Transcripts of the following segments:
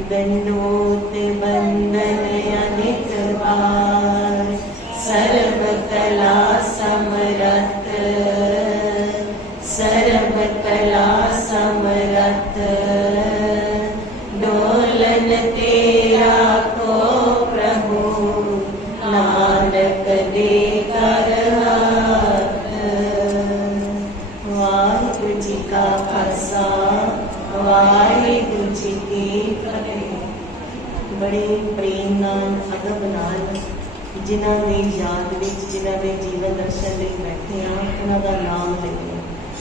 दंडोत बंदन अनित बार, सर्व कला समरथ, सर्व कला समरथ। डोलन तेरा को प्रभु, नानक दे कर हाथ। वाहिगुरु जी का खालसा, वाहिगुरु जी की फतेह। बड़े प्रेम नाल अदब नाल जिन्हां दी याद विच जिन्हां दे जीवन दर्शन लई बैठे हां, उन्हां दा नाम लईए।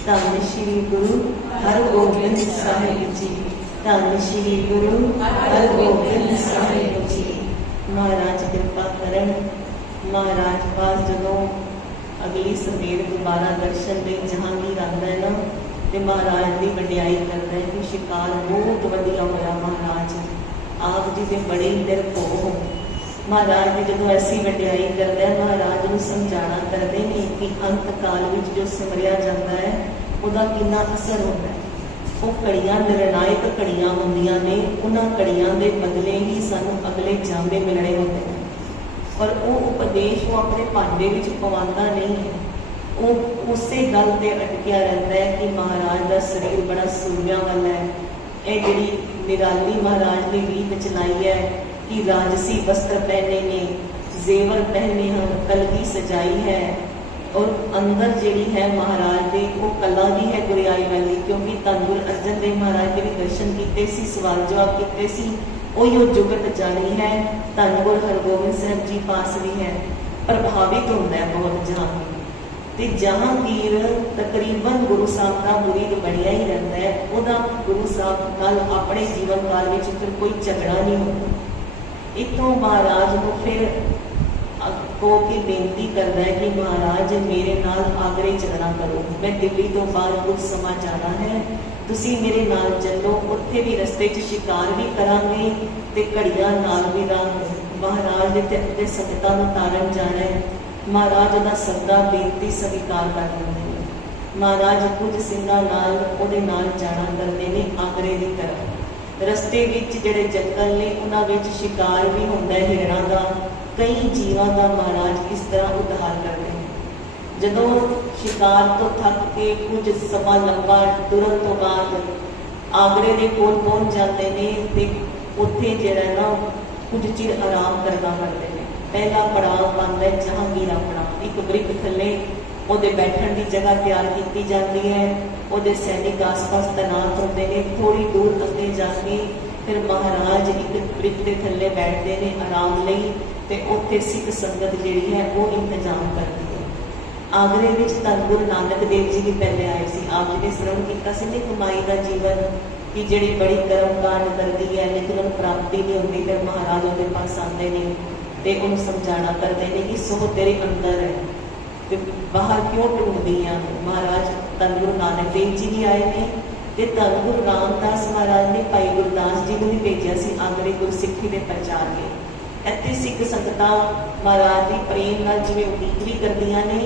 धन श्री गुरु हरगोबिंद साहिब जी, धन श्री गुरु हरगोबिंद साहिब जी। महाराज कृपा करन। महाराज पास जदों अगली सवेर दोबारा दर्शन लई जहांगीर आंदा है ना, ते महाराज की वडियाई करता है कि शिकार बहुत वधिया होया महाराज, आप जी के बड़े निरभो हो। महाराज ने जो ऐसी वडियाई करता है, महाराज को समझाना करते हैं कि अंत काल में जो सिमरिया जाता है उसका कितना असर होता है। वो घड़ियां निर्णायक घड़ियां होंदियां ने, उन्हां घड़ियां के बदले ही सानू अगले जामे मिलने होते हैं। पर वो उपदेश वो अपने भांडे में पवांदा नहीं है, वो उसे गल ते अटकिया रहता है कि महाराज का शरीर बड़ा सूर्या वाला है। ये जिहड़ी निराली महाराज ने रीत चलाई है कि राजसी वस्त्र पहने ने, जेवर पहने हैं, कलगी सजाई है, और अंदर जिहड़ी है महाराज दे वो कला भी है गुरियाई वाली, क्योंकि धन गुरु अर्जन देव महाराज के भी दर्शन किए सी, सवाल जवाब किए सी। उही जुगत जारी है, धन गुरु हरगोबिंद साहब जी पास भी है। प्रभावित होता है बहुत जहांगीर, तो जहांगीर तकरीबन गुरु साहब का मुरीद बनिया ही रहता है। वह गुरु साहब नाल अपने जीवन काल में फिर कोई झगड़ा नहीं होता। इतों महाराज को फिर को की बेनती करता है कि महाराज मेरे नाल आगरे चलना करो, मैं दिल्ली तो बाहर कुछ समा जाना है, तुसी मेरे नाल चलो, उत्थे भी रस्ते च शिकार भी करांगे ते घड़ियां नाल भी रांगे। महाराज ने ते संगतां नूं तारन जाना है। महाराज उहदा सदा बेनती स्वीकार कर लेंदे ने। महाराज कुछ सिंघां नाल उहदे नाल जाना करते ने आगरे की तरफ। रस्ते विच जिहड़े जंगल ने उन्हां विच शिकार भी हुंदा है हिरणां दा, कई जीवां का महाराज इस तरह उद्धार करते हैं। जदों शिकार तो थक के कुछ समा लंबा तुरन तो बाद आगरे के कोल पहुँच जाते हैं, तो उत्थे जिहड़ा ना कुछ चिर आराम करना करते हैं। पहला पड़ाव बनता है जहांगीर अपना, एक वृक्ष थले उहदे बैठण की जगह तैयार की जाती है, उहदे सैनिक आस पास तैनात होते हैं। थोड़ी दूर अगे जाके फिर महाराज एक वृक्ष के थले बैठते हैं आराम लई, ते उत्थे सिख संगत जिहड़ी है वो इंतजाम करती है। आगरे विच धन गुरु नानक देव जी भी पहले आए सी। आप जी ने श्रवण किया सी ने कमाई का जीवन कि जिहड़ी बड़ी कर्म कांड करती है लेकिन उन्हें प्राप्ति नहीं होती, फिर महाराज उहदे पास आते हैं ते उन्हें समझाना करते हैं कि सो तेरे अंदर है, ते बाहर क्यों ढूंढदी है। महाराज धन गुरु नानक देव जी भी आए हैं, ते धन गुरु रामदास महाराज ने भाई गुरदास जी को भी भेजा सी आगरे गुरसिੱਖੀ के प्रचार में। इत्थे सिख संगतां महाराज की प्रेम नाल जिवें उਡੀਕ भी करदियां ने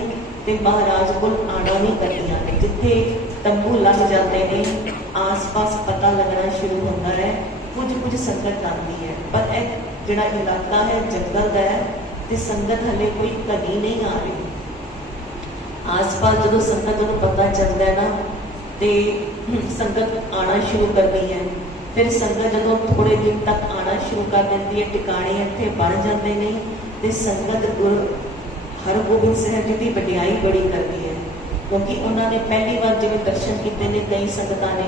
ते महाराज कोल आना भी करदियां ने। जिथे तंबू लग जाते हैं आस पास पता लगना शुरू होता है, कुछ संगत आती है, पर यह जिहड़ा इलाका है जंगल का है, तो संगत हले कोई कभी नहीं आ रही। आस पास जो संगत को पता चलता है ना, तो संगत आना शुरू करती है। फिर संगत जो थोड़े दिन तक आना शुरू कर देती है, टिकाणे इत्थे बन जाते हैं, तो संगत गुरु हरगोबिंद साहब जी की वडियाई बड़ी करती है, क्योंकि उन्होंने पहली बार जिवें दर्शन किए ने कई संगतां ने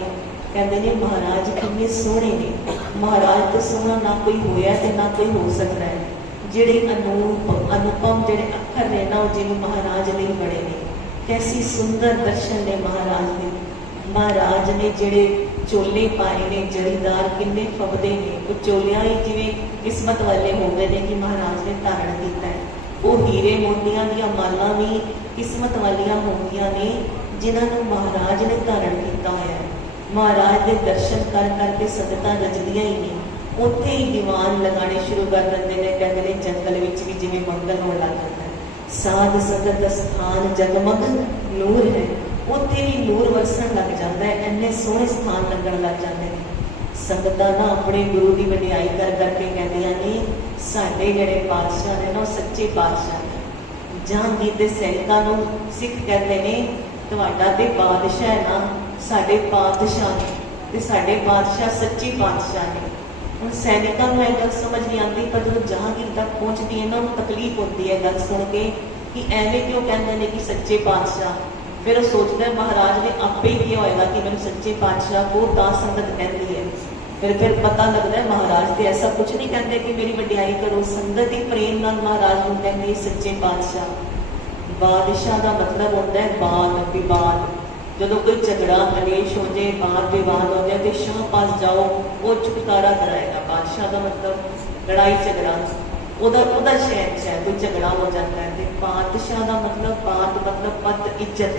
कहते हैं महाराज कितने सोहणे ने, महाराज तो सोहना ना कोई होया ते ना कोई हो सकता है। जिहड़े अनुपम जिहड़े अखर ने ना जिवें महाराज नहीं बड़े ने, कैसी सुंदर दर्शन ने महाराज ने। महाराज ने जिहड़े चोले पाए ने जरीदार किन्ने फबदे ने, वो चोलियां ही जिवें किस्मत वाले हो गए ने कि महाराज ने धारण किया है। वो हीरे मोतियां दी मालां भी किस्मत वालियां होंदियां ने जिन्होंने महाराज ने धारण किया होया है। महाराज के दर्शन कर करके संगतां रजदियां ही नहीं, उत्थे ही दीवान लगाने शुरू कर देंगे ने। कहते हैं जंगल विच भी जिवें मंगल होण लग जाता है, साध संगत स्थान जगमग नूर है, उत्थे भी नूर वरसन लग जाता है। इन्ने सोहने स्थान लगन लग जाते हैं। संगतां ना अपने गुरु की वडियाई कर करके कहदियां ने साडे जिहड़े पातशाह ने ना वो सच्चे पातशाह ने। जहांगीर दे सैनिकां नूं सिख कहते ने तुहाडा ते बादशाह है ना साडे पातशाह ने ते साडे पातशाह सच्चे पातशाह ने। हुण सैनिकां नूं इह गल समझ नहीं आती, पर जदों जहांगीर तक पहुंचदी है ना उन्हें तकलीफ होती है गल सुन के कि एवें क्यों कहते हैं कि सच्चे पातशाह। फिर वो सोचता है महाराज ने आपे ही किया होएगा कि मैंने सच्चे पातशाह को तां संगत कहती है। फिर पता लगता है महाराज तो ऐसा कुछ नहीं कहते कि मेरी वडियाई करो, संगत ही प्रेम नाल महाराज को कहते सच्चे पातशाह। बादशाह का मतलब होता है वाद विवाद। जो कोई झगड़ा कलेश हो जाए, वाद विवाद हो जाए तो शाह पास जाओ, वो छुटकारा कराएगा। बादशाह का मतलब लड़ाई झगड़ा, ओदा शहनशाह। कोई झगड़ा हो जाता है तो पातशाह का मतलब बात मतलब पत इज्जत,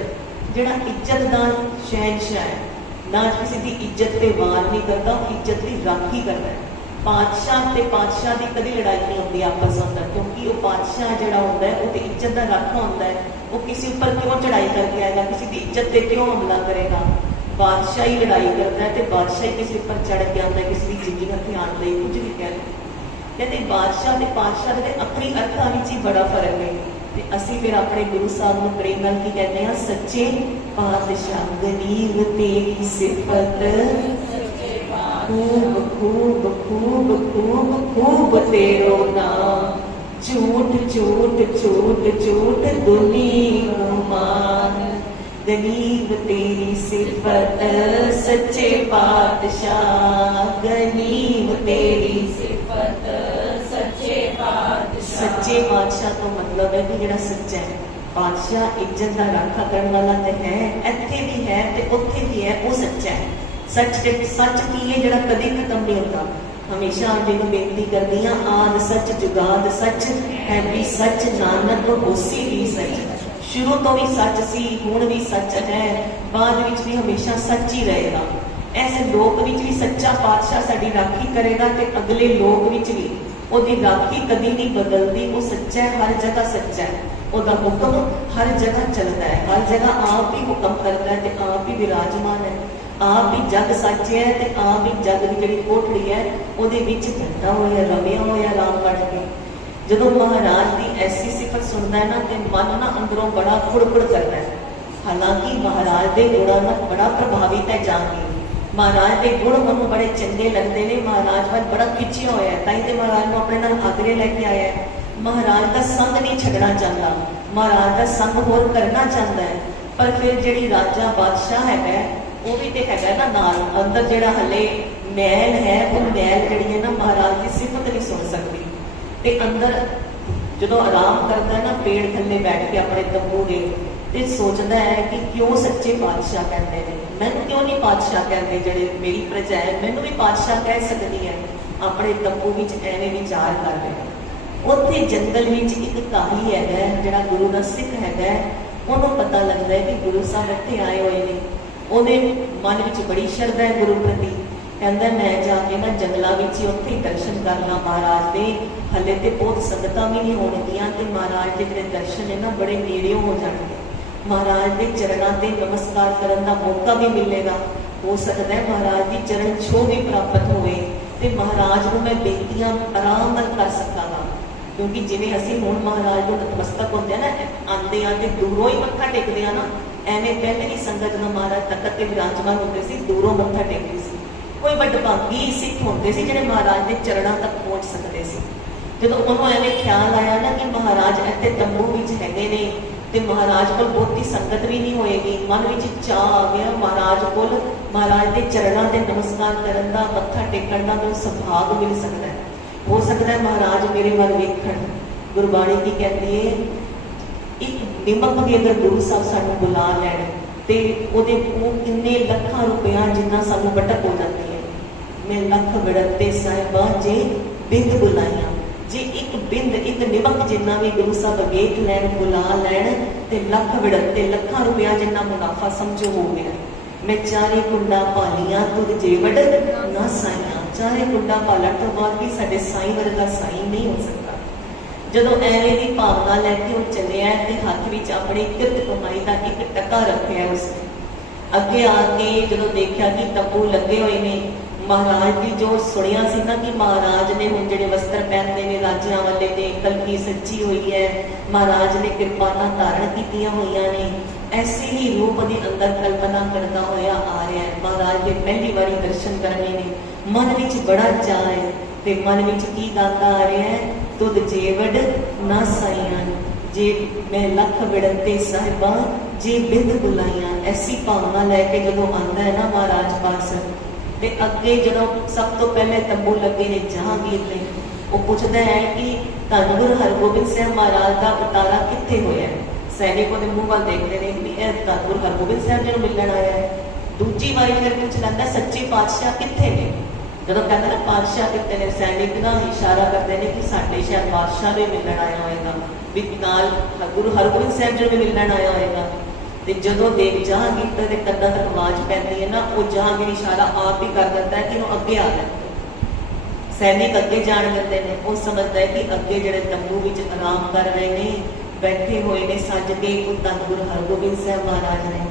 जिहड़ा इज्जतदार शहनशाह है ना किसी की इज्जत पे वार नहीं करता, इज्जत की राखी करता है। पातशाह ते पातशाह की कभी लड़ाई नहीं होती आपस अंदर, क्योंकि वो पातशाह जिहड़ा होता है वो तो इज्जत का राखा होता है। वो किसी ऊपर क्यों चढ़ाई करके आएगा, किसी की इज्जत पे क्यों हमला करेगा। बादशाह ही लड़ाई करता है तो बादशाह ही किसी ऊपर चढ़ के आता है, किसी की जिंदगी हथे आने कुछ भी कहते बादशाह ते पातशाह के अपनी अर्थां विच ही बड़ा फर्क है। ते असीं फिर अपने गुरु साहब नूं प्रेम नाल की कहते हैं सच्चे पातशाह। गनीव तेरी सिफत खूब खूब खूब खूब खूब तेरो नाम, झूठ झूठ झूठ झूठ दुनी मान। गनीव तेरी सिफत सच्चे पातशाह, गनीव तेरी सिफत सच्चे पातशाह। सच्चे पातशाह तो मतलब है कि जिहड़ा सच्चा है। पातशाह इज्जत का राखा करने वाला तो है, इत्थे भी है तो उत्थे भी है, वो सच्चा है। सच की है जिहड़ा कभी खत्म नहीं होता। हमेशा आप जी बेनती करती हाँ, आद सच जुगाद सच है भी सच, नानक होसी भी सच। शुरू तो भी सच सी, हुण भी सच है, बाद विच भी हमेशा सच ही रहेगा। ऐसे लोक विच भी सच्चा पातशाह साडी राखी करेगा ते अगले लोक विच भी ओदी राखी कभी नहीं बदलती। वो सच्चा है, हर जगह सच्चा है, ओदा हुक्म हर जगह चलता है, हर जगह आप ही हुक्म करता है ते आप ही विराजमान है। आप ही जग सच है ते आप ही जग की जिहड़ी कोठड़ी है उहदे विच घंटा होया रमिया होया राम बन के। जदों महाराज की ऐसी सिफत सुनता है ना तो मन ना अंदरों बड़ा खुड़खुड़ करता है। हालांकि महाराज के गुणों में बड़ा प्रभावित है जाके, महाराज के गुण मैं बड़े चंगे लगते हैं, महाराज वाल बड़ा खिंचिया होया है, ताई तो महाराज को अपने नाल आगरे लैके आया है। महाराज का संग नहीं छड्डना चाहता, महाराज का संग होर करना चाहता है। पर फिर जिहड़ी राजा बादशाह है वो भी तो है ना नाल अंदर जिहड़ा हले मैल है, वो मैल जिहड़ी है ना महाराज की सिफत नहीं सुन सकती। ते अंदर जो आराम करता है ना पेड़ थले बैठ के अपने तंबू के, तो सोचता है कि क्यों सच्चे पातशाह कहते हैं, मैनू क्यों नहीं पातशाह कहते, जिहड़े मेरी प्रजा है मैनू भी पातशाह कह सकती है। अपने तंबू विच एवें विचार कर रहे। उत्थे जंगल विच एक काही है जिहड़ा गुरु का सिख है, उन्होंने पता लगता है कि गुरु साहब इत्थे आए हुए हैं। ਉਹਦੇ मन ਵਿੱਚ बड़ी शरधा है गुरु प्रति। कहता मैं जाके ना जंगलों में ही उत्थे ही दर्शन करना महाराज के, हले तो बहुत संगत भी नहीं होणगियां ते महाराज के जिहड़े दर्शन है ना बड़े नेड़े हो जाएंगे। महाराज के चरणों से नमस्कार करने का मौका भी मिलेगा। हो सकता है महाराज की चरण छो भी प्राप्त होवे ते महाराज को मैं बेनतियां आराम नाल कर सकांगा। क्योंकि जिवें असीं हुण महाराज को नतमस्तक होंदे ना आंदे आते दूरों ही मत्था टेकदे आ ना, एवें पहले ही संगत जो महाराज तखत ते विराजमान होंदे सी दूरों मत्था टेकदे सी। कोई वडभागी सिख होंदे सी जिहड़े महाराज के चरणों तक पहुँच सकते सी। जदों उन्होंने एवें ख्याल आया ना कि महाराज इत्थे तंबू विच हैगे ने ते महाराज कोल बहुती संगत भी नहीं होएगी, मन विच चाह आ गया महाराज कोल महाराज के चरणों से नमस्कार करन दा, मत्था टेकण दा मैनूं सौभाग मिल सकता है। हो सकता है महाराज मेरे वाल वेखण। गुरबाणी की कहती है एक निमक भी अगर गुरु साहब सानू बुला लैण ते ओहदे किन्ने लखां रुपया जिन्ना सानू बटक हो जाती है। मैं लख विड़ते साहिबा जे बिंद बुलाइया, जे एक बिंद एक निमक जिन्ना भी गुरु साहब वेख लैण बुला लैण ते लख विड़ते लखां रुपया जिन्ना मुनाफा समझो हो गया। मैं चारे कुंडा पालियां तुद जेवड़ ना साइया, चारे कुंडा पालण तो बाद भी साडे साई वर्गा साई नहीं हो सकता। जदों एवें दी भावना लैके वो चलिया ते हथ विच अपनी किरत कमाई का एक टका रखिया उसने। अगे आके जदों देखा कि तंबू लगे हुए ने, महाराज की जो सुनिया सी ना कि महाराज ने हुण जिहड़े वस्त्र पहनते ने राजियां वाले ने, कलगी सजी हुई है, महाराज ने किरपाना धारण कीतियां होईयां ने, ऐसे ही रूप के अंदर कल्पना करता होया आ रहा है। महाराज के पहली बारी दर्शन करने ने मन विच बड़ा चाह है, ते मन विच की गाता आ रहा है, तुद जेवड़ ना साइयां, जे मैं लख विड़ते साहिबा जे बिंद बुलाइयां। ऐसी भावना लैके जदों आंदा है ना महाराज पास, ते अगे जदों सब तो पहले तंबू लगे ने जहांगीर ने, वो पूछता है कि धन गुरु हरगोबिंद साहब महाराज का उतारा कित्थे होया है। सैनिकों के मुंह वाल देखते हैं कि यह धन गुरु हरगोबिंद साहब जी मिलण आया है। दूजी बारी फिर पूछ लैंदा सच्चे पातशाह कित्थे ने। जदों कहंदा ना पातशाह कित्थे ने, सैनिक ना इशारा करते हैं कि साडे शायद बादशाह ने मिलण आया होएगा, भी नाल गुरु हरगोबिंद साहब जी ने मिलण आया होएगा। ते जदों देख जहांगीर दे कन्नां तक आवाज पैंदी है ना, वो जहांगीर इशारा आप ही कर देता है कि इहनूं अगे आ जा। सैनिक अगे जाण दिंदे ने, वो समझदा है कि अगे जिहड़े तंबू विच आराम कर रहे ने, बैठे हुए ने सज के, वो धन गुरु हरगोबिंद साहब महाराज ने।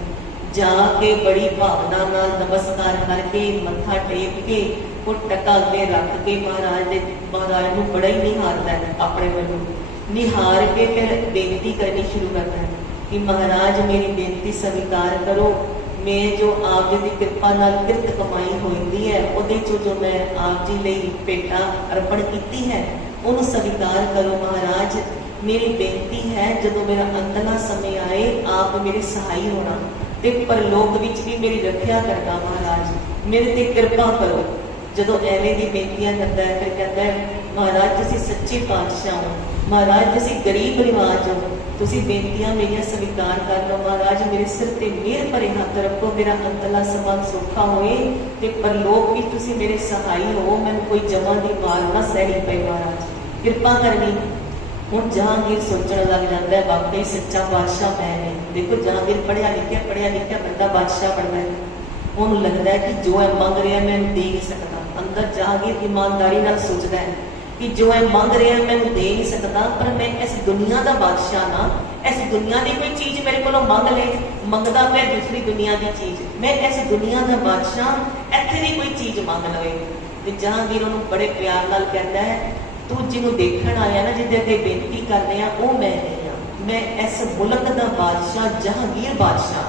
जाके बड़ी भावना नाल नमस्कार करके मत्था टेक के वो टका अगे रख के महाराज नूं बड़ा ही निहारदा है, अपने वल्लों निहार के फिर बेनती करनी शुरू करता है कि महाराज मेरी बेनती स्वीकार करो। मैं जो आप जी की कृपा नाल किरत कमाई होती है, उहदे चों जो मैं आप जी लई भेंटा अर्पण की है, उन्होंने स्वीकार करो। महाराज मेरी बेनती है, जदों मेरा अंतला समय आए आप मेरे सहाय होना, ते परलोक विच भी मेरी रखिया करना। महाराज मेरे ते कृपा करो। जदों एवें दी बेनतियां करदा है, फिर कहता है महाराज तुसीं सच्चे पातशाह हो, महाराज तुसीं गरीब रिवाज हो, तुसीं बेनतियां मेरियां स्वीकार कर लो। महाराज मेरे सिर ते मेहर भरे हथ रखो, मेरा अंतला समा सौखा होए, ते परलोक भी तुसीं मेरे सहाय हो, मैनूं कोई जमां दी मार ना सहनी पए। महाराज कृपा करनी। हुण जहांगीर सोचण लग जाता है, वाकई सच्चा बादशाह मैं नहीं। देखो जहांगीर पढ़िया लिखिया बंदा बादशाह बनता है, उन्होंने लगता है कि जो है मंग रहा मैं दे नहीं सकता। अंदर जहांगीर ईमानदारी नाल सोचता है कि जो है मंग रहा मैं दे नहीं सकता, पर मैं इस दुनिया का बादशाह ना, इस दुनिया की कोई चीज मेरे को मंग ले, मंगता मैं दूसरी दुनिया की चीज, मैं इस दुनिया का बादशाह इत्थे दी कोई चीज मंग लवे। तो जहांगीर उन्होंने बड़े प्यार नाल कहता है, तू जिन्हों देखण आया ना, जिदे अगे बेनती करने आ, वो मैं नहीं हाँ, मैं इस मुल्क का बादशाह जहांगीर बादशाह,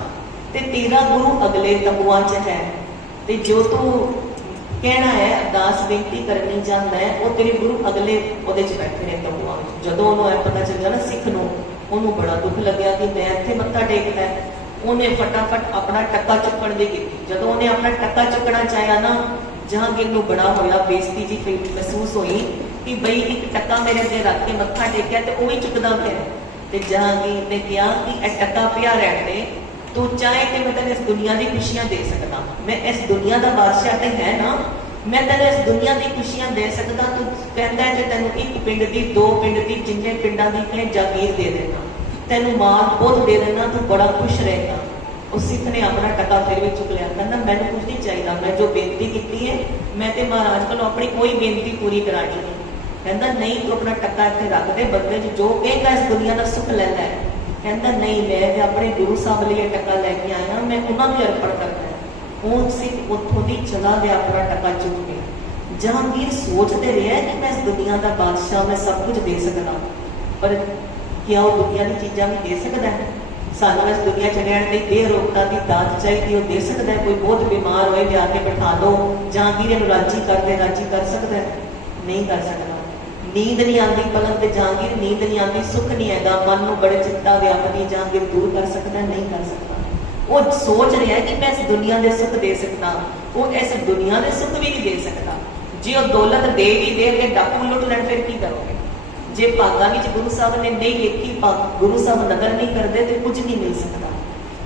ते तेरा गुरु अगले तंबुआ च है, ते जो तू कहना है अरदास बेनती करनी चाहता है, वो तेरे गुरु अगले उहदे च बैठे ने तंबुआ। जदों उन्होंने पता चलिया ना सिख नूं, उन्होंने बड़ा दुख लग्या कि मैं इत्थे मत्था टेकदा है। उन्हें फटाफट अपना टक्का चुकण दी कीती। जदों उन्हें अपना टक्का चुकना चाहया ना, जहांगीर नूं बड़ा होया, बेइज्जती जी महसूस हुई कि बई एक टक्का मेरे अगे रख के मत्था टेकिया ते उही चुकदा पिया। ते जहांगीर ने कहा कि यह टक्का पिया रहण दे, तू चाहे तो मैं तेन इस दुनिया की खुशियां दे सकता, मैं इस दुनिया का बादशाह तो है ना, मैं तेन इस दुनिया की खुशियां दे सकता। तू कहता है कि तेन एक पिंड की, दो पिंड की, जिन्ने पिंडा की कहे जागीर दे देना, तेन माल बहुत दे देना, तू बड़ा खुश रहेगा। उस सिख ने अपना टका फिर भी चुक लिया, कहना मैंने कुछ नहीं चाहिए, मैं जो बेनती की है मैं तो महाराज को अपनी कोई बेनती पूरी करानी है। कहता नहीं, तू अपना टका इतने रख दे, बदले जो कहेगा इस दुनिया का सुख ले लै। कहता नहीं, मैं तो अपने गुरु साहब लिए टका लैके आया, मैं उन्होंने अर्पण करना है। वो सिख उतों ही चला गया अपना टका चुक के। जहांगीर सोचते रहे कि मैं इस दुनिया का बादशाह, मैं सब कुछ दे सकता, पर क्या वो दुनिया की चीज़ा भी दे सकता है? सानू इस दुनिया च रहने की बेरोकता की दात चाहिए, वो दे सकता है? कोई बहुत बीमार होए जाके बैठा दो, जहांगीर राजी कर दे, राजी कर सकता है? नहीं कर सकता। नींद नहीं आती पलंग ते जहांगीर, नींद नहीं आती, सुख नहीं है, मन में बड़े चिंता व्यापनी, जहांगीर दूर कर सकता है? नहीं कर सकता। वो सोच रहा है कि मैं इस दुनिया के सुख दे सकता, वो इस दुनिया के सुख भी नहीं दे सकता। जे वो दौलत दे भी दे के डाकू लुट लैण, फिर की करोगे? जे भागां विच गुरु साहब ने नहीं लिखी, गुरु साहब नगर नहीं करते, तो कुछ नहीं मिल सकता।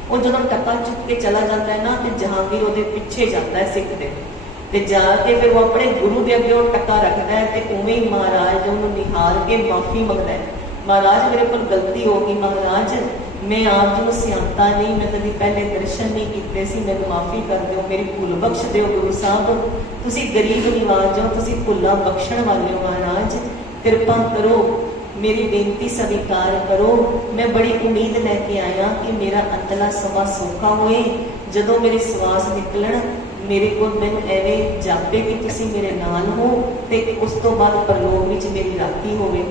वो जो टप्पा चुक के चला जाता है ना, तो जहांगीर वो पिछे जाता है सिख दे, ते जाके फिर वो अपने गुरु के अगे टक्का रखता है, तो उवें ही महाराज उन्होंने निहार के माफ़ी मंगता है। महाराज मेरे को गलती हो गई, महाराज मैं आप जी को सियाणता नहीं, मैं कभी पहले दर्शन नहीं किए सी, मैनूं माफ़ी कर दो, मेरी भुल बख्श दो गुरु साहब, तुसीं गरीब निवाज हो, तुसीं भुलां बख्शण वाले हो, महाराज कृपा करो, मेरी बेनती स्वीकार करो। मैं बड़ी उम्मीद लैके आया कि मेरा अंतला समा सौखा होए, जदों मेरे सवास निकलन मेरे को मैनूं एवें जापे कि तुसीं मेरे नाल हो ते उस तो बाद परलोक विच मेरी राखी होवे।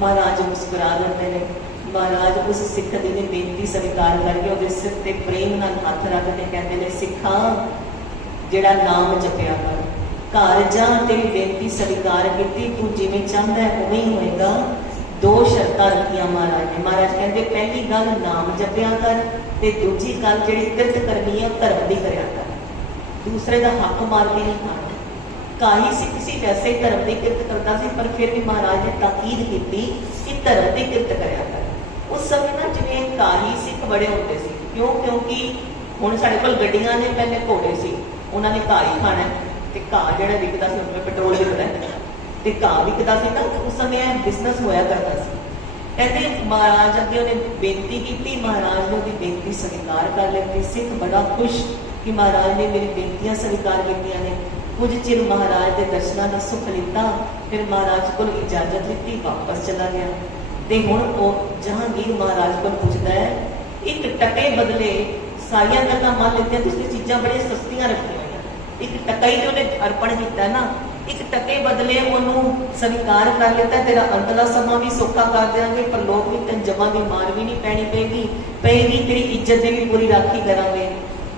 महाराज मुस्कुरा देंदे ने। महाराज उस सिख दी ने बेनती स्वीकार करके उहदे सिर ते प्रेम नाल हथ रख के कहंदे ने, सिखा जिहड़ा नाम जपिया कर, घर जा तेरी बेनती स्वीकार की, तू जिवें चाहता है उवें ही होएगा। दो शर्तां रखियां महाराज ने। महाराज कहंदे पहली गल नाम जपिया कर ते दूजी गल जिहड़ी किरत करनी है धर्म दी करिया कर, दूसरे का हक मार के नहीं खाना। काही सिख सी वैसे ही धर्म की किरत करता सी, पर फिर भी महाराज ने ताकीद की कि धर्म की किरत करिया कर। उस समय ना जिवें काही सिख बड़े होते सी, क्यों? क्योंकि हुण साडे कोल गड्डियां ने, पहले घोड़े सी, उन्होंने घाह ही खाना ते घाह जिहड़ा विकदा सी उन्हें पेट्रोल विकदा है ते घाह विकदा सी ना, उस समय बिजनेस होया करता सी। कहते महाराज अगे उन्हें बेनती की, महाराज ने उसकी बेनती स्वीकार कर ली। सिख बड़ा खुश कि महाराज ने मेरी बेनतियां स्वीकार कीतियां ने। कुछ चिर महाराज के दर्शनों का सुख लिता, फिर महाराज को इजाजत ली, वापस चला गया। ते हुण वो जहांगीर महाराज को पूछता है, एक टके बदले सारिया गल्लां मान लेते, तुसीं चीज़ां बड़ी सस्तियां रखियां, एक टका ही जो उन्हें अर्पण किया ना, एक टके बदले उन्होंने स्वीकार कर लेता, तेरा अंतला समा भी सौखा कर देंगे, पर लोग भी तेन जमा की मार भी नहीं पैनी पेगी, तेरी इज्जत की भी पूरी राखी करांगे।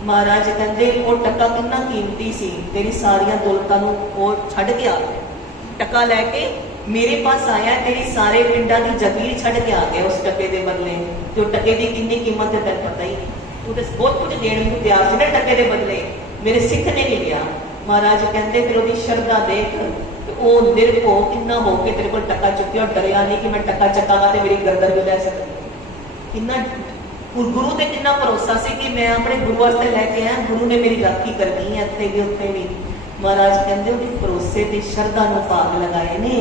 महाराज कहते वो टका कितना कीमती सी, तेरी सारिया दौलतां नूं वो छड्ड के आ गया, टका लैके मेरे पास आया, तेरी सारे पिंडां की जगीर छड्ड के आ गया उस टके के बदले। तो टके की कितनी कीमत है तेन पता ही नहीं, तू तो बहुत कुछ देने को तैयार सी ना टके के बदले, मेरे सिख ने नहीं लिया। महाराज कहते फिर वो श्रद्धा देख, वो निरभो कितना हो के तेरे को टका चुकिया, डरिया नहीं कि मैं टका चकागा तो मेरी गर्दन भी लै सकती। कितना गुरु ते कितना भरोसा सी कि मैं अपने गुरु वास्ते लैके आया, गुरु ने मेरी राखी करनी है इत्थे भी उत्थे भी। महाराज कहते वो भरोसे ते श्रद्धा नूं भाग लगाए ने।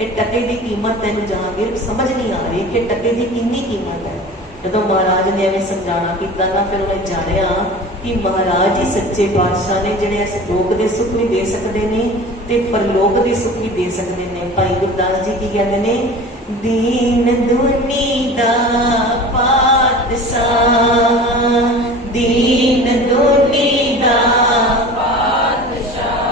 ये टके की कीमत तेन जहांगीर समझ नहीं आ रही कि टके की कितनी कीमत है। जो महाराज ने एवं समझाना किया ना, फिर उन्हें जानिया कि महाराज ही सच्चे बादशाह ने, जिहड़े इस लोक के सुख भी दे सकते हैं ते परलोक के सुख भी दे सकते हैं। भाई गुरदास जी की कहते हैं, दीन दुनी दा पातशाह, दीन दुनी दा पातशाह,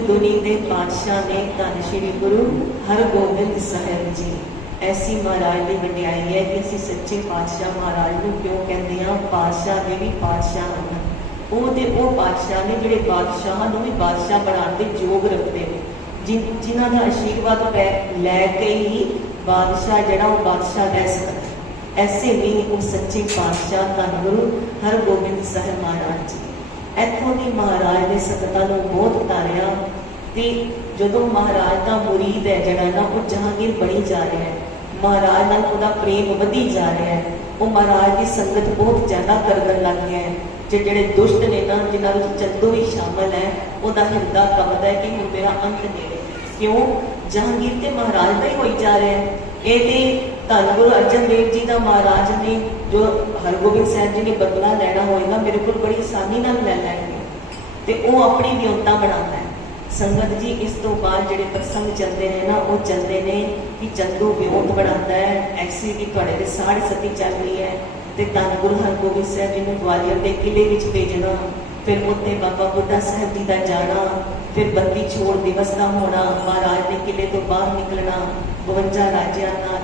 दुनी दे पातशाह ने धन श्री गुरु हरगोबिंद साहिब जी। ऐसी महाराज की वड्याई है कि असीं सच्चे पातशाह महाराज को क्यों कहते हैं, पातशाह के भी पातशाह हैं। वो पातशाह ने जिहड़े बादशाह नूं भी बादशाह बनाने के योग रखते हैं, जिन्हां दा आशीर्वाद लैके ही बादशाह जिहड़ा वो बादशाह रह सकता। ऐसे भी वो सच्चे पातशाह धन गुरु हरगोबिंद साहिब महाराज जी। इत्थों की महाराज ने संगतां नूं बहुत उतारिया ते जदों महाराज का मुरीद है जिहड़ा ना वो जहांगीर बनी जा रहा है, महाराज नाल उहदा प्रेम वधी जा रहा है, वो महाराज की संगत बहुत ज़्यादा करन लग गया है। जिहड़े दुष्ट ने ना, जिन्हां विच चंदू भी शामिल है, उहदा हिरदा कंबदा है कि हुण मेरा अंत नेड़े। क्यों? जहांगीर ते महाराज का ही होई जा रहा है। ये धन गुरु अर्जन देव जी का महाराज ने जो हरगोबिंद साहिब जी ने बदला लेना होएगा, मेरे को बड़ी आसानी नाल ले लैणगे ते वो अपनी वियोनता बनाता है। संगत जी इस तो बाद जिहड़े प्रसंग चलते हैं ना, वो चलते हैं कि चंदू वियोंत बनाता है, ऐसी भी तुहाडे दे साढ़ सती चल रही है ते धन गुरु हरगोबिंद साहिब जी ने ग्वालियर के किले विच भेजना, फिर उत्थे बाबा बुड्ढा साहिब जी का जाना, फिर बत्ती छोड़ दिवस का होना, महाराज ने किले तो बाहर निकलना, 52 राज्यों का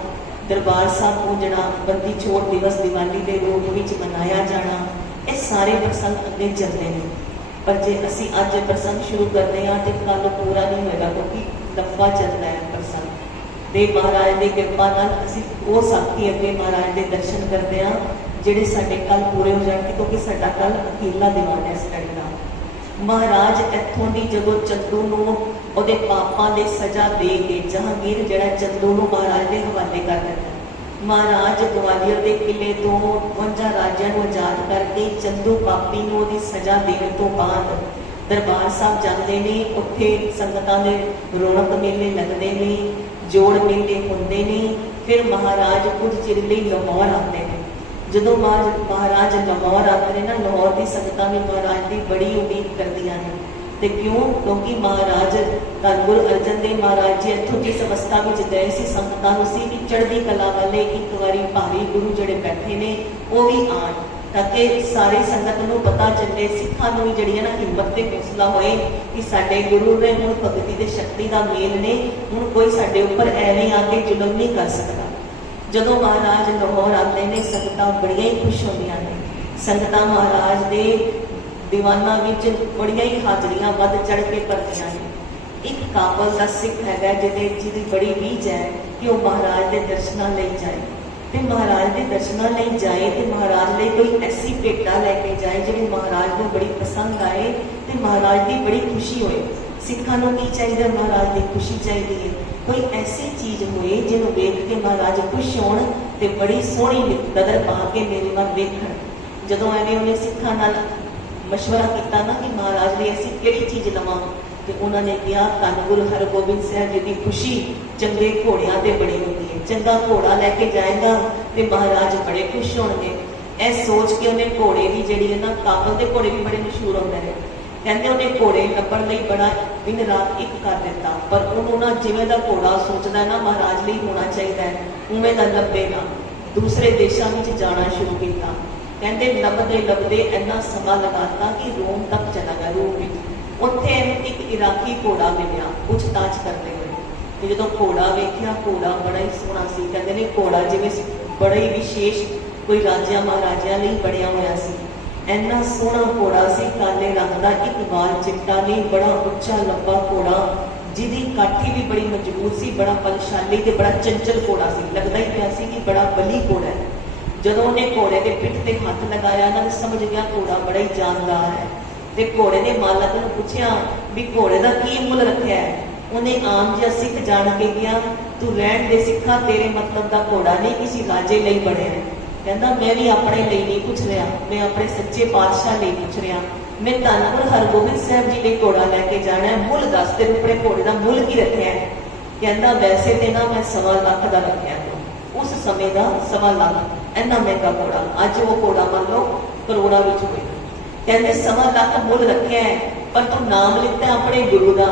दरबार साहब पहुंचना, बत्ती छोड़ दिवस दिवाली के रूप में मनाया जाना। ये सारे प्रसंग अगे चलते हैं, पर जे असी अज प्रसंग शुरू करते हैं तो कल पूरा नहीं होगा, क्योंकि लंबा चलता है प्रसंग। ते महाराज की कृपा नाल असी वो साथी अगे महाराज के दर्शन करते हैं जिहड़े साडे कल पूरे हो जाएंगे, क्योंकि साडा कल अखीरला दीवान है इस टाइम का। महाराज इत्थों की जदों चंदू नूं ਉਹਦੇ ਪਾਪਾਂ ਦੀ ਸਜ਼ਾ ਦੇ ਕੇ ਜਹਾਂਗੀਰ ਜਿਹੜਾ ਚੰਦੂ ਨੂੰ ਮਹਾਰਾਜ ਦੇ ਹਵਾਲੇ ਕਰ ਦਿੰਦਾ। ਮਹਾਰਾਜ ਗਵਾਲੀਅਰ ਦੇ ਕਿਲੇ ਤੋਂ 52 ਰਾਜਿਆਂ ਨੂੰ ਆਜ਼ਾਦ ਕਰਕੇ ਚੰਦੂ ਪਾਪੀ ਨੂੰ ਉਹਦੀ ਸਜ਼ਾ ਦੇਣ ਤੋਂ ਬਾਅਦ ਦਰਬਾਰ ਸਾਹਿਬ ਜਾਂਦੇ ਨੇ। ਉੱਥੇ ਸੰਗਤਾਂ ਦੇ ਰੌਣਕ ਮੇਲੇ ਲੱਗਦੇ ਨੇ, ਜੋੜ ਮੇਲੇ ਹੁੰਦੇ ਨੇ। ਫਿਰ ਮਹਾਰਾਜ ਕੁਝ ਚਿਰ ਲਈ ਲਾਹੌਰ ਆਉਂਦੇ ਨੇ। ਜਦੋਂ ਮਹਾਰਾਜ ਲਾਹੌਰ ਆਉਂਦੇ ਨੇ ਨਾ, ਲਾਹੌਰ ਦੀ ਸੰਗਤਾਂ ਵੀ ਮਹਾਰਾਜ ਦੀ ਬੜੀ ਉਮੀਦ ਕਰਦੀਆਂ ਨੇ। ਤੇ ਕਿਉਂ? ਕਿਉਂਕਿ ਮਹਾਰਾਜ ਧੰਨ ਗੁਰੂ ਅਰਜਨ ਦੇਵ ਮਹਾਰਾਜ ਜੀ ਇੱਥੋਂ ਜਿਸ ਅਵਸਥਾ ਵਿੱਚ ਗਏ ਸੀ, ਸੰਗਤਾਂ ਨੂੰ ਸੀ ਕਿ ਚੜ੍ਹਦੀ ਕਲਾ ਵਾਲੇ ਇੱਕ ਵਾਰੀ ਭਾਰੀ ਗੁਰੂ ਜਿਹੜੇ ਬੈਠੇ ਨੇ ਉਹ ਵੀ ਆਣ, ਤਾਂ ਕਿ ਸਾਰੀ ਸੰਗਤ ਨੂੰ ਪਤਾ ਚੱਲੇ, ਸਿੱਖਾਂ ਨੂੰ ਵੀ ਜਿਹੜੀ ਹੈ ਨਾ ਹਿੰਮਤ ਤੇ ਹੌਸਲਾ ਹੋਏ ਕਿ ਸਾਡੇ ਗੁਰੂ ਨੇ ਹੁਣ ਭਗਤੀ ਤੇ ਸ਼ਕਤੀ ਦਾ ਮੇਲ ਨੇ, ਹੁਣ ਕੋਈ ਸਾਡੇ ਉੱਪਰ ਐਵੇਂ ਆ ਕੇ ਜ਼ੁਲਮ ਨਹੀਂ ਕਰ ਸਕਦਾ। ਜਦੋਂ ਮਹਾਰਾਜ ਲਾਹੌਰ ਆਉਂਦੇ ਨੇ, ਸੰਗਤਾਂ ਬੜੀਆਂ ਹੀ ਖੁਸ਼ ਹੁੰਦੀਆਂ ਨੇ। ਸੰਗਤਾਂ ਮਹਾਰਾਜ ਦੇ ਦੀਵਾਨਾਂ ਵਿੱਚ ਬੜੀਆਂ ਹੀ ਹਾਜ਼ਰੀਆਂ ਵੱਧ ਚੜ੍ਹ ਕੇ ਭਰਦੀਆਂ ਨੇ। ਇੱਕ ਕਾਬਲ ਦਾ ਸਿੱਖ ਹੈਗਾ ਜਿਹਦੀ ਬੜੀ ਰੀਝ ਹੈ ਕਿ ਉਹ ਮਹਾਰਾਜ ਦੇ ਦਰਸ਼ਨਾਂ ਲਈ ਜਾਏ, ਤੇ ਮਹਾਰਾਜ ਦੇ ਦਰਸ਼ਨਾਂ ਲਈ ਜਾਏ ਤੇ ਮਹਾਰਾਜ ਲਈ ਕੋਈ ਐਸੀ ਭੇਟਾ ਲੈ ਕੇ ਜਾਏ ਜਿਹੜੀ ਮਹਾਰਾਜ ਨੂੰ ਬੜੀ ਪਸੰਦ ਆਏ ਤੇ ਮਹਾਰਾਜ ਦੀ ਬੜੀ ਖੁਸ਼ੀ ਹੋਏ। ਸਿੱਖਾਂ ਨੂੰ ਕੀ ਚਾਹੀਦਾ? ਮਹਾਰਾਜ ਦੀ ਖੁਸ਼ੀ ਚਾਹੀਦੀ ਹੈ। ਕੋਈ ਐਸੀ ਚੀਜ਼ ਹੋਏ ਜਿਹਨੂੰ ਵੇਖ ਕੇ ਮਹਾਰਾਜ ਖੁਸ਼ ਹੋਣ ਤੇ ਬੜੀ ਸੋਹਣੀ ਨਜ਼ਰ ਪਾ ਕੇ ਮੇਰੇ ਵੱਲ ਵੇਖਣ। ਜਦੋਂ ਐਵੇਂ ਉਹਨੇ ਸਿੱਖਾਂ ਨਾਲ ਮਸ਼ਵਰਾ ਕੀਤਾ ਨਾ ਕਿ ਮਹਾਰਾਜ ਲਈ ਅਸੀਂ ਕਿਹੜੀ ਚੀਜ਼ ਲਵਾਂ, ਤੇ ਉਹਨਾਂ ਨੇ ਕਿਹਾ ਧੰਨ ਗੁਰੂ ਹਰਗੋਬਿੰਦ ਸਾਹਿਬ ਜੀ ਦੀ ਖੁਸ਼ੀ ਚੰਗੇ ਘੋੜਿਆਂ ਤੇ ਬੜੀ ਹੁੰਦੀ ਹੈ। ਚੰਗਾ ਘੋੜਾ ਲੈ ਕੇ ਜਾਏਗਾ ਤੇ ਮਹਾਰਾਜ ਬੜੇ ਖੁਸ਼ ਹੋਣਗੇ। ਇਹ ਸੋਚ ਕੇ ਉਹਨੇ ਘੋੜੇ ਦੀ ਜਿਹੜੀ ਹੈ ਨਾ, ਕਾਬਲ ਦੇ ਘੋੜੇ ਵੀ ਬੜੇ ਮਸ਼ਹੂਰ ਹੁੰਦੇ ਨੇ, ਕਹਿੰਦੇ ਉਹਨੇ ਘੋੜੇ ਲੱਭਣ ਲਈ ਬੜਾ ਦਿਨ ਰਾਤ ਇੱਕ ਕਰ ਦਿੱਤਾ। ਪਰ ਉਹਨੂੰ ਨਾ ਜਿਵੇਂ ਦਾ ਘੋੜਾ ਸੋਚਦਾ ਨਾ ਮਹਾਰਾਜ ਲਈ ਹੋਣਾ ਚਾਹੀਦਾ ਹੈ, ਉਵੇਂ ਦਾ ਲੱਭੇਗਾ। ਦੂਸਰੇ ਦੇਸ਼ਾਂ ਵਿੱਚ ਜਾਣਾ ਸ਼ੁਰੂ ਕੀਤਾ। ਕਹਿੰਦੇ ਲੱਭਦੇ ਲੱਭਦੇ ਇੰਨਾ ਸਮਾਂ ਲਗਾਤਾ ਕਿ ਰੋਮ ਤੱਕ ਚਲਾ ਗਿਆ। ਰੋਮ ਵਿੱਚ ਉੱਥੇ ਇੱਕ ਇਰਾਕੀ ਘੋੜਾ ਮਿਲਿਆ ਪੁੱਛਤਾਛ ਕਰਦੇ ਹੋਏ, ਤੇ ਜਦੋਂ ਘੋੜਾ ਵੇਖਿਆ, ਘੋੜਾ ਬੜਾ ਹੀ ਸੋਹਣਾ ਸੀ। ਕਹਿੰਦੇ ਨੇ ਘੋੜਾ ਜਿਵੇਂ ਬੜਾ ਹੀ ਵਿਸ਼ੇਸ਼ ਕੋਈ ਰਾਜਿਆਂ ਮਹਾਰਾਜਿਆਂ ਲਈ ਬਣਿਆ ਹੋਇਆ ਸੀ। ਇੰਨਾ ਸੋਹਣਾ ਘੋੜਾ ਸੀ, ਕਾਲੇ ਰੰਗ ਦਾ, ਇੱਕ ਵਾਲ ਚਿੱਟਾ ਨਹੀਂ, ਬੜਾ ਉੱਚਾ ਲੰਬਾ ਘੋੜਾ, ਜਿਹਦੀ ਕਾਠੀ ਵੀ ਬੜੀ ਮਜ਼ਬੂਤ ਸੀ, ਬੜਾ ਬਲਸ਼ਾਲੀ ਤੇ ਬੜਾ ਚੰਚਲ ਘੋੜਾ ਸੀ। ਲੱਗਦਾ ਹੀ ਪਿਆ ਸੀ ਕਿ ਬੜਾ ਬਲੀ ਘੋੜਾ ਹੈ। ਜਦੋਂ ਉਹਨੇ ਘੋੜੇ ਦੇ ਪਿੱਠ ਤੇ ਹੱਥ ਲਗਾਇਆ ਨਾ, ਸਮਝ ਗਿਆ ਘੋੜਾ ਬੜਾ ਹੀ ਜਾਨਦਾਰ ਹੈ। ਤੇ ਘੋੜੇ ਦੇ ਮਾਲਕ ਨੂੰ ਪੁੱਛਿਆ ਵੀ ਘੋੜੇ ਦਾ ਕੀ ਮੁੱਲ ਰੱਖਿਆ ਹੈ? ਉਹਨੇ ਆਮ ਜਿਹਾ ਸਿੱਖ ਜਾਣ ਕੇ ਗਿਆ, ਤੂੰ ਰਹਿਣ ਦੇ ਸਿੱਖਾ, ਤੇਰੇ ਮਤਲਬ ਦਾ ਘੋੜਾ ਨਹੀਂ, ਕਿਸੇ ਰਾਜੇ ਲਈ ਬਣਿਆ ਹੈ। ਕਹਿੰਦਾ ਮੈਂ ਵੀ ਆਪਣੇ ਲਈ ਨਹੀਂ ਪੁੱਛ ਰਿਹਾ, ਮੈਂ ਆਪਣੇ ਸੱਚੇ ਪਾਤਸ਼ਾਹ ਲਈ ਪੁੱਛ ਰਿਹਾ। ਮੈਂ ਧੰਨ ਗੁਰੂ ਹਰਗੋਬਿੰਦ ਸਾਹਿਬ ਜੀ ਲਈ ਘੋੜਾ ਲੈ ਕੇ ਜਾਣਾ ਹੈ, ਮੁੱਲ ਦੱਸ, ਤੈਨੂੰ ਆਪਣੇ ਘੋੜੇ ਦਾ ਮੁੱਲ ਕੀ ਰੱਖਿਆ ਹੈ? ਕਹਿੰਦਾ ਵੈਸੇ ਤੇ ਨਾ ਮੈਂ 1.25 ਲੱਖ ਦਾ ਰੱਖਿਆ, ਉਸ ਸਮੇਂ ਦਾ 1.25 ਲੱਖ, ਇੰਨਾ ਮਹਿੰਗਾ ਘੋੜਾ। ਅੱਜ ਉਹ ਘੋੜਾ ਮੰਨ ਲਓ ਕਰੋੜਾਂ ਵਿੱਚ ਹੋਏ। ਕਹਿੰਦੇ 1.25 ਲੱਖ ਮੁੱਲ ਰੱਖਿਆ ਹੈ, ਪਰ ਤੂੰ ਨਾਮ ਲਿੱਤਾ ਆਪਣੇ ਗੁਰੂ ਦਾ,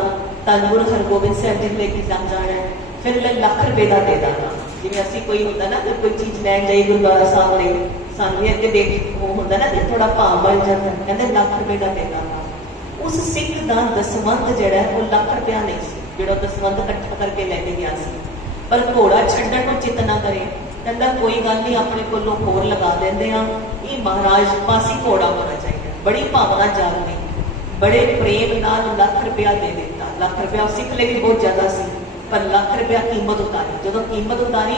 ਧੰਨ ਗੁਰੂ ਹਰਗੋਬਿੰਦ ਸਾਹਿਬ ਜੀ ਲੈ ਕੇ ਜਾਣਾ ਹੈ, ਫਿਰ ਮੈਂ ਲੱਖ ਰੁਪਏ ਦਾ ਦੇ ਦਾਂਗਾ। ਜਿਵੇਂ ਅਸੀਂ ਕੋਈ ਹੁੰਦਾ ਨਾ, ਕੋਈ ਚੀਜ਼ ਲੈਣ ਜਾਈ ਗੁਰਦੁਆਰਾ ਸਾਹਿਬ ਲਈ, ਸਾਨੂੰ ਵੀ ਅੱਗੇ ਦੇਖ ਉਹ ਹੁੰਦਾ ਨਾ ਕਿ ਥੋੜਾ ਭਾਅ ਬਣ ਜਾਂਦਾ। ਕਹਿੰਦੇ ਲੱਖ ਰੁਪਏ ਦਾ ਦੇ ਦਾਂਗਾ। ਉਸ ਸਿੱਖ ਦਾ ਦਸਵੰਧ ਜਿਹੜਾ ਉਹ ਲੱਖ ਰੁਪਇਆ ਨਹੀਂ ਸੀ, ਜਿਹੜਾ ਦਸਵੰਧ ਇਕੱਠਾ ਕਰਕੇ ਲੈ ਕੇ ਗਿਆ ਸੀ। ਪਰ ਘੋੜਾ ਛੱਡਣ ਨੂੰ ਚਿੱਤ ਨਾ ਕਰੇ। ਕਹਿੰਦਾ ਕੋਈ ਗੱਲ ਨਹੀਂ, ਆਪਣੇ ਕੋਲੋਂ ਹੋਰ ਲਗਾ ਦਿੰਦੇ ਆ, ਇਹ ਮਹਾਰਾਜ ਪਾਸੀ ਘੋੜਾ ਹੋਣਾ ਚਾਹੀਦਾ। ਬੜੀ ਭਾਵਨਾ ਜਾਗਦੀ, ਬੜੇ ਪ੍ਰੇਮ ਨਾਲ ਲੱਖ ਰੁਪਇਆ ਦੇ ਦਿੱਤਾ। ਲੱਖ ਰੁਪਇਆ ਸਿੱਖ ਲਈ ਵੀ ਬਹੁਤ ਜ਼ਿਆਦਾ ਸੀ, ਪਰ ਲੱਖ ਰੁਪਇਆ ਕੀਮਤ ਉਤਾਰੀ। ਜਦੋਂ ਕੀਮਤ ਉਤਾਰੀ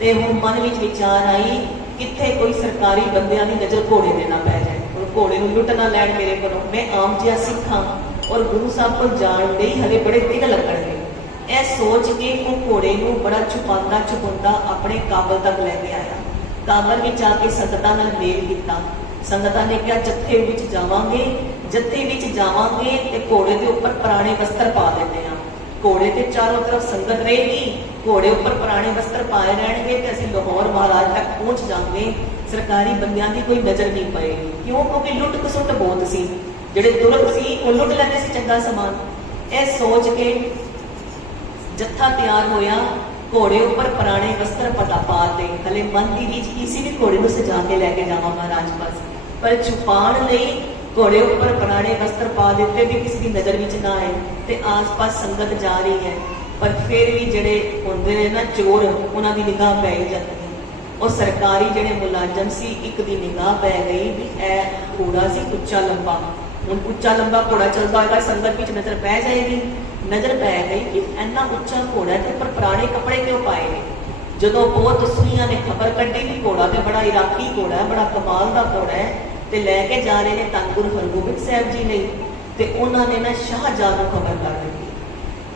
ਤੇ ਹੁਣ ਮਨ ਵਿੱਚ ਵਿਚਾਰ ਆਈ, ਕਿੱਥੇ ਕੋਈ ਸਰਕਾਰੀ ਬੰਦਿਆਂ ਦੀ ਨਜ਼ਰ ਘੋੜੇ ਦੇ ਨਾ ਪੈ ਜਾਏ, ਹੁਣ ਘੋੜੇ ਨੂੰ ਲੁੱਟ ਨਾ ਲੈਣ ਮੇਰੇ ਕੋਲੋਂ। ਮੈਂ ਆਮ ਜਿਹਾ ਸਿੱਖਾਂ ਔਰ ਗੁਰੂ ਸਾਹਿਬ ਕੋਲ ਜਾਣ ਲਈ ਹਲੇ ਬੜੇ ਦਿਨ ਲੱਗਣਗੇ। ਇਹ ਸੋਚ ਕੇ ਉਹ ਘੋੜੇ ਨੂੰ ਬੜਾ ਛੁਪਾਉਂਦਾ ਆਪਣੇ ਕਾਬਲ ਤੱਕ ਲੈ ਕੇ ਆਇਆ। ਕਾਬਲ ਵਿੱਚ ਆ ਕੇ ਸੰਗਤਾਂ ਨਾਲ ਮੇਲ ਕੀਤਾ। ਸੰਗਤਾਂ ਨੇ ਕਿਹਾ ਜੱਥੇ ਵਿੱਚ ਜਾਵਾਂਗੇ, ਜੱਥੇ ਵਿੱਚ ਜਾਵਾਂਗੇ ਤੇ ਘੋੜੇ ਦੇ ਉੱਪਰ ਪੁਰਾਣੇ ਵਸਤਰ ਪਾ ਦਿੰਦੇ ਆ। ਘੋੜੇ ਦੇ ਚਾਰੋਂ ਤਰਫ ਸੰਗਤ ਰਹੇਗੀ, ਘੋੜੇ ਉੱਪਰ ਪੁਰਾਣੇ ਵਸਤਰ ਪਾਏ ਰਹਿਣਗੇ ਤੇ ਅਸੀਂ ਲਾਹੌਰ ਮਹਾਰਾਜ ਤੱਕ ਪਹੁੰਚ ਜਾਵਾਂਗੇ। ਸਰਕਾਰੀ ਬੰਦਿਆਂ ਦੀ ਕੋਈ ਨਜ਼ਰ ਨਹੀਂ ਪਏਗੀ। ਕਿਉਂ? ਕਿਉਂਕਿ ਲੁੱਟ ਖਸੁੱਟ ਬਹੁਤ ਸੀ, ਜਿਹੜੇ ਤੁਰਕ ਸੀ ਉਹ ਲੁੱਟ ਲੈਂਦੇ ਸੀ ਚੰਗਾ ਸਮਾਨ। ਇਹ ਸੋਚ ਕੇ ਜੱਥਾ ਤਿਆਰ ਹੋਇਆ, ਘੋੜੇ ਉੱਪਰ ਪੁਰਾਣੇ ਵਸਤਰ ਪਾ ਤੇ ਹਲੇ ਮਨ ਦੀ ਰੀਝ ਕੀ ਸੀ ਵੀ ਘੋੜੇ ਨੂੰ ਸਜਾ ਕੇ ਲੈ ਕੇ ਜਾਵਾਂ ਮਹਾਰਾਜ ਪਾਸ, ਪਰ ਛੁਪਾਉਣ ਲਈ ਘੋੜੇ ਉੱਪਰ ਪੁਰਾਣੇ ਵਸਤਰ ਪਾ ਦਿੱਤੇ ਵੀ ਕਿਸੇ ਦੀ ਨਜ਼ਰ ਵਿੱਚ ਨਾ ਆਏ। ਤੇ ਆਸ-ਪਾਸ ਸੰਗਤ ਜਾ ਰਹੀ ਹੈ, ਪਰ ਫਿਰ ਵੀ ਜਿਹੜੇ ਹੁੰਦੇ ਨੇ ਨਾ ਚੋਰ, ਉਹਨਾਂ ਦੀ ਨਿਗਾਹ ਪੈ ਜਾਂਦੀ। ਉਹ ਸਰਕਾਰੀ ਜਿਹੜੇ ਮੁਲਾਜ਼ਮ ਸੀ, ਇੱਕ ਦੀ ਨਿਗਾਹ ਪੈ ਗਈ ਵੀ ਇਹ ਘੋੜਾ ਸੀ ਉੱਚਾ ਲੰਬਾ। ਹੁਣ ਉੱਚਾ ਲੰਬਾ ਘੋੜਾ ਚੱਲਦਾ ਹੋਏਗਾ, ਸੰਗਤ ਵਿੱਚ ਨਜ਼ਰ ਪੈ ਜਾਏਗੀ। ਨਜ਼ਰ ਪੈ ਗਈ ਕਿ ਇੰਨਾ ਉੱਚਾ ਘੋੜਾ ਤੇ ਪਰ ਪੁਰਾਣੇ ਕੱਪੜੇ ਕਿਉਂ ਪਾਏ ਨੇ। ਜਦੋਂ ਬਹੁਤ ਸੁਈਆਂ ਨੇ ਖਬਰ ਕੱਢੀ ਵੀ ਘੋੜਾ ਤੇ ਬੜਾ ਇਰਾਕੀ ਘੋੜਾ ਹੈ, ਬੜਾ ਕਮਾਲ ਦਾ ਘੋੜਾ ਹੈ, ਤੇ ਲੈ ਕੇ ਜਾ ਰਹੇ ਨੇ ਧੰਨ ਗੁਰੂ ਹਰਗੋਬਿੰਦ ਸਾਹਿਬ ਜੀ ਲਈ। ਤੇ ਉਹਨਾਂ ਨੇ ਨਾ ਸ਼ਾਹਜਹਾਂ ਨੂੰ ਖਬਰ ਕਰ ਦਿੱਤੀ।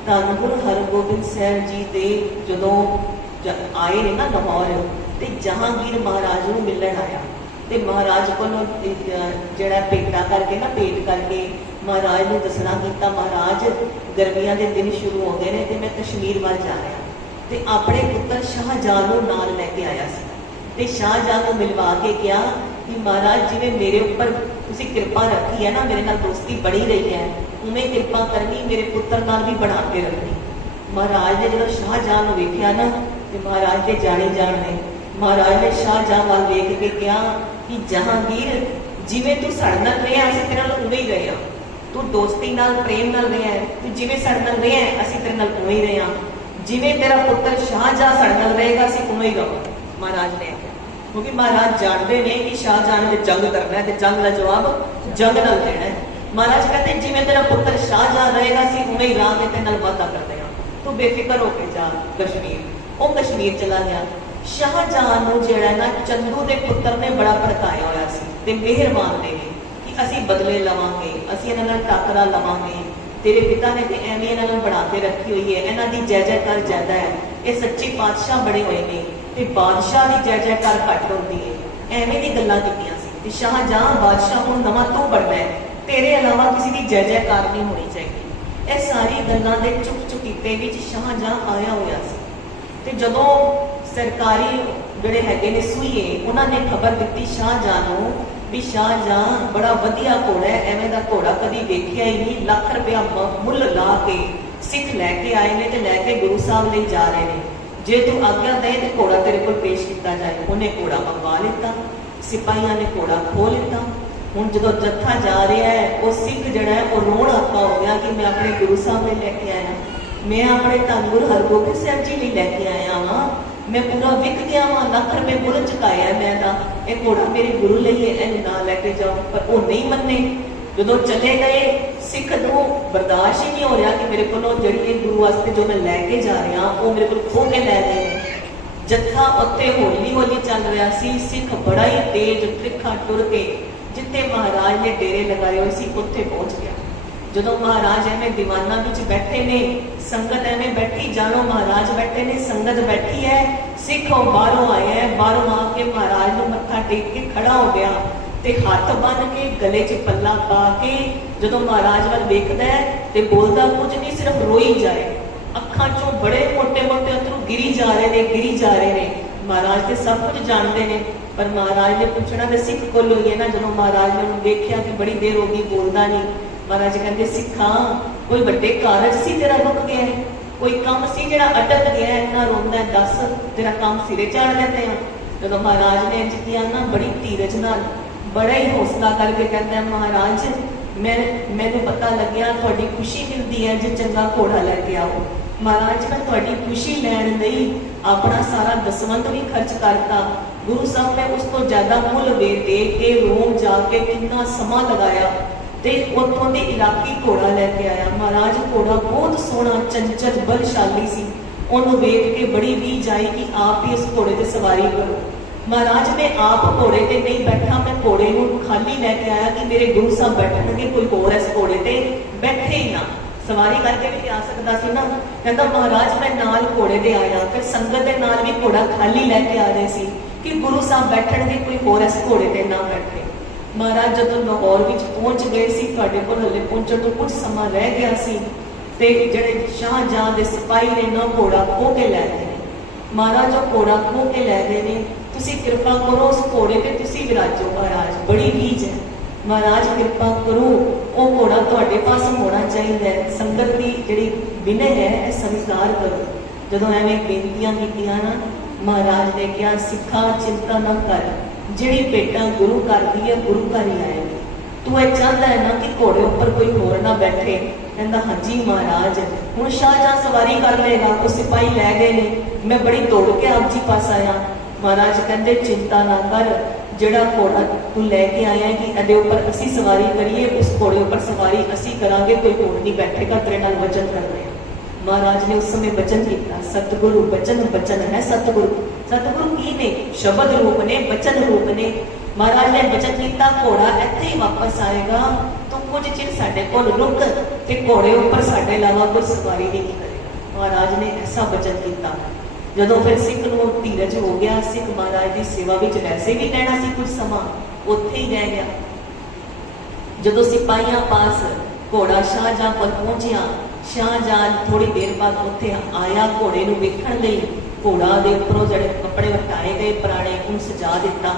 ਧੰਨ ਗੁਰੂ ਹਰਗੋਬਿੰਦ ਸਾਹਿਬ जी ਦੇ ਜਦੋਂ ਆਏ ਨੇ ਨਾ ਲਾਹੌਰ, ਤੇ ਜਹਾਂਗੀਰ महाराज ਨੂੰ ਮਿਲਣ ਆਇਆ, ਤੇ महाराज ਕੋਲੋਂ ਜਿਹੜਾ ਭੇਟਾ ਕਰਕੇ ਨਾ ਭੇਟ ਕਰਕੇ महाराज ਨੂੰ ਦੱਸਣਾ ਕੀਤਾ, महाराज ਗਰਮੀਆਂ ਦੇ ਦਿਨ ਸ਼ੁਰੂ ਹੋ ਗਏ ਨੇ ਤੇ ਮੈਂ ਕਸ਼ਮੀਰ ਵੱਲ ਜਾ ਰਿਹਾ। ਤੇ ਆਪਣੇ ਪੁੱਤਰ ਸ਼ਾਹਜਹਾਨ ਨੂੰ ਨਾਲ ਲੈ ਕੇ ਆਇਆ ਸੀ, ਤੇ ਸ਼ਾਹਜਹਾਨ ਨੂੰ ਮਿਲਵਾ ਕੇ ਕਿਹਾ कि महाराज जिवें मेरे उपर तुसीं कृपा रखी है ना, मेरे नाल दोस्ती बनी रही है, उवें कृपा करनी मेरे पुत्र नाल भी बना के रखनी। महाराज ने जो शाहजहां नूं वेख्या ना, ते महाराज दे जाने जान ने महाराज ने शाहजहां वाल वेख के कहा कि जहांगीर जिवें तू साडे नाल रहिया असीं तेरे नाल उवें ही रहे हां, तू दोस्ती नाल प्रेम नाल रहिया है, तू जिवें साडे नाल रहिया है असीं तेरे नाल उवें ही रहे हां, जिवें तेरा पुत्र शाहजहां साडे नाल रहेगा असीं उवें ही रहांगे। महाराज ने क्योंकि महाराज जानते हैं कि शाहजहां ने जंग करना है, तो जंग का जवाब जंग नाल देना है। महाराज कहते जिवें तेरा पुत्र शाहजहां रहेगा असीं उवें ही राह ते नाल वादा करते हैं, तू बेफिक्र होके जा कश्मीर। वो कश्मीर चला गया। शाहजहां नूं जिहड़ा ना चंदू दे पुत्र ने बड़ा भड़काया होया सी, ते मेहरबान ने कि असीं बदले लवांगे, असीं इन्हां नाल टाकरा लवांगे, तेरे पिता ने ते एवें इन्हां नाल बना के रखी हुई है, इन्हां दी जय जयकार ज्यादा है, ये सच्चे पातशाह बड़े हुए ने ते बादशाह की जय जयकार घट होती है, एवें दी गल्लां कीतियां सी। शाहजहां बादशाह हुण नवां तू बनना है, तेरे अलावा किसी की जय जयकार नहीं होनी चाहिए। यह सारी गल्लां दे चुप चुकीते विच शाहजहां आया होया सी। ते जदों सरकारी जिहड़े हैगे ने सूईए उन्होंने खबर दी शाहजहां नूं भी शाहजहां बड़ा वधिया घोड़ा है, एवें दा घोड़ा कदी वेखिया ही नहीं, लाख रुपया मुल ला के सिख लैके आए ने ते लैके गुरु साहब ले जा रहे हैं, जे तू आज्ञा दे तो घोड़ा तेरे को पेश किया जाए। उन्हें घोड़ा मंगवा लिता, सिपाहियों ने घोड़ा खो लिता। हुण जदों जत्था जा रहा है वो सिख जिहड़ा है वो रोण आपा हो गया कि मैं अपने गुरु साहब ने लैके आया, मैं अपने धन गुरु हरगोबिंद साहब जी लिए लैके आया हाँ, मैं पूरा विक गया वहाँ, लाख रुपए मुल चुकाया मैं दा, ये घोड़ा मेरे गुरु लिए इहनूं ना लैके जाओ। पर वो नहीं मन्ने, जदों चले गए सिख नूं बर्दाश्त ही नहीं हो रहा कि मेरे को जिहड़ी गुरु वास्ते जो मैं लैके जा रहा वो मेरे को खो के लै गए। जत्था उत्ते हौली हौली चल रहा सी, सिख बड़ा ही तेज त्रिखा टुर के जिथे महाराज ने डेरे लगाए हुए सी उत्थे पहुंच गया। जदों महाराज एवें दीवाना विच बैठे ने, संगत एवें बैठी, जानो महाराज बैठे ने, संगत बैठी है, सिख बाहरों आए हैं, बाहरों आके महाराज नूं मत्था टेक के खड़ा हो गया ते हाथ बन के गले च पल्ला पा के जदों महाराज वाल वेखदा है ते बोलदा कुछ नहीं, सिर्फ रोई जाए, अखां चों बड़े मोटे मोटे अथरू गिरी जा रहे ने, गिरी जा रहे ने। महाराज ते सब कुछ जानते हैं, पर महाराज ने पूछना तो सिख कोलों ही है ना। जदों महाराज ने देखिया कि बड़ी देर हो गई बोलदा नहीं, महाराज कहते सिखा कोई बड़े कारज सी तेरा रुक गया है, कोई काम सी जिहड़ा अटक गया है, इन्ना रोंदा है, दस तेरा काम सिरे चाड़ लेते हैं। जदों महाराज ने इंज किया ना बड़ी धीरज नाल बड़ा ही हौसला करके कहता है महाराज मैनू पता लग्या तुहाडी खुशी मिलती है जो चंगा घोड़ा लैके आओ। महाराज मैं तुहाडी खुशी लैण लई अपना सारा दसवंत भी खर्च करता, गुरु साहब ने उस तो ज्यादा मुल दे के रोम जाके कितना समा लगाया ते उत्थों दे इलाके घोड़ा लैके आया। महाराज घोड़ा बहुत सोहना चंचल बलशाली सी, उन्होंने वेख के बड़ी रीझ आई कि आप ही इस घोड़े ते सवारी करो। महाराज मैं आप घोड़े ते नहीं बैठा, मैं घोड़े नूं खाली लैके आया कि मेरे गुरु साहब बैठणगे, कोई होर इस घोड़े ते बैठे ही ना, सवारी करके भी आ सकता सी ना। कहता महाराज मैं नाल घोड़े दे आया, फिर संगत दे नाल भी घोड़ा खाली लैके आ रहे सी कि गुरु साहब बैठणगे, कोई होर इस घोड़े ते ना बैठे। महाराज जदों लाहौर विच पहुंच गए सी, तुहाडे कोल हले पहुंचण तो कुछ समा रह गया सी ते जिहड़े शाहजहां दे सिपाही ने ना घोड़ा खो के लै गए। महाराज जो घोड़ा खो के लै गए ने, तुसी कृपा करो उस घोड़े पे तुसी विराजो महाराज, बड़ी रीझ है महाराज कृपा करो, वो घोड़ा तुहाडे पास होना चाहिए। संगत की जिहड़ी विनय है यह स्वीकार करो। जदों एवें बेनतियां कीतियां ना, महाराज ने कहा सिखा चिंता ना कर, जिहड़ी भेटां गुरु घर दी है गुरु घर ही आएगी, तू ये चाहता है ना कि घोड़े उपर कोई होर ना बैठे। कहता हाँ जी महाराज, हुण शाहजहां सवारी कर लेगा, वो सिपाही लै गए ने, मैं बड़ी दौड़ के आप जी पास आया। महाराज कहते चिंता ना कर, जिहड़ा घोड़ा तू लैके आया है कि इहदे उपर असीं सवारी करिए, उस घोड़े उपर सवारी असीं करांगे, कोई होर नहीं बैठेगा, तेरे नाल वचन कर रहे हैं। महाराज ने उस समय वचन किया, सतगुरु वचन वचन है सतगुरु। सतगुरु की ने शब्द रूप ने, वचन रूप ने। महाराज ने वचन किया घोड़ा इत्थे ही वापस आएगा, तो कुछ चिर साडे कोल रुक ते घोड़े उपर साडे इलावा कोई सवारी नहीं करेगा। महाराज ने ऐसा वचन किया। जदों फिर सिख नूं धीरज हो गया, सिख महाराज की सेवा विच वैसे भी रहना सी कुछ समा, उत्थे ही रह गया। जदों सिपाहियां पास घोड़ा शाहजहां कोल पहुंचिया, शाहजहां थोड़ी देर बाद उत्थे आया घोड़े नूं वेखण लई। घोड़ा दे उपरों जिहड़े कपड़े वटाए गए पुराने उन सजा दिता।